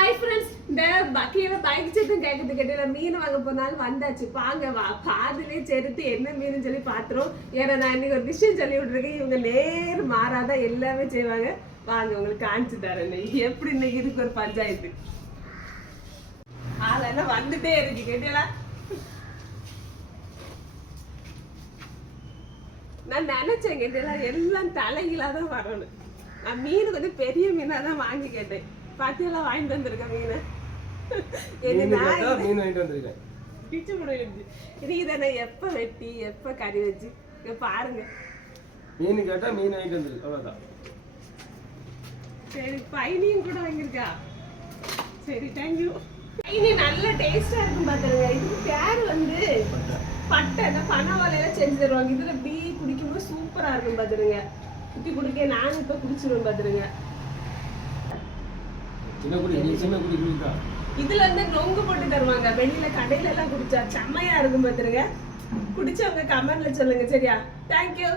Hi friends, இந்த பக்கியில bike சத்தம் கேட்கறது கேட்டல மீன் வாங்க போனாலும் வந்தாச்சு. பாங்க வா பாதிலே செருத்து என்ன மீன் சொல்லி பாத்துறோம். ஏன்னா நான் இன்னைக்கு ஒரு விஷயம் சொல்லி விட்டுருக்கேன். இவங்க நேர் மாறாதான் எல்லாமே செய்வாங்க. வாங்க உங்களுக்கு காமிச்சு தரேன் எப்படி இன்னைக்கு இதுக்கு ஒரு பஞ்சாயத்து. அதெல்லாம் வந்துட்டே இருக்கு கேட்டல. நான் நினைச்சேன் கேட்டல எல்லாம் தலைகீழாதான் வரணும். நான் மீன் வந்து பெரிய மீனா தான் வாங்கி கேட்டேன். பாத்தியெல்லாம் வாங்கிட்டு வந்திருக்கேன் மீன் இதை நான் எப்ப வெட்டி எப்ப கறி வச்சு பாருங்க. மீன் கேட்டா மீன் வாங்கிட்டு வந்துருக்கு அவ்வளவுதான். சரி பைனியும் கூட வாங்கியிருக்கா. சரி தேங்க்யூ. பைனி நல்ல டேஸ்டா இருக்கும் பாத்துருங்க. இதுக்கு பேர் வந்து பட்டை பனவாலையெல்லாம் செஞ்சு தருவாங்க. இதுல டீ குடிக்கும்போது சூப்பரா இருக்கும் பாத்துருங்க. குட்டி குடிக்க நானும் இப்ப குடிச்சிருவேன் பாத்துருங்க. இதுல இருந்து நொங்கு போட்டு தருவாங்க. வெளியில கடையில எல்லாம் குடிச்சா செம்மையா இருக்கும் பாத்துருங்க. குடிச்சவங்க கமெண்ட்ல சொல்லுங்க. சரியா? தேங்க்யூ.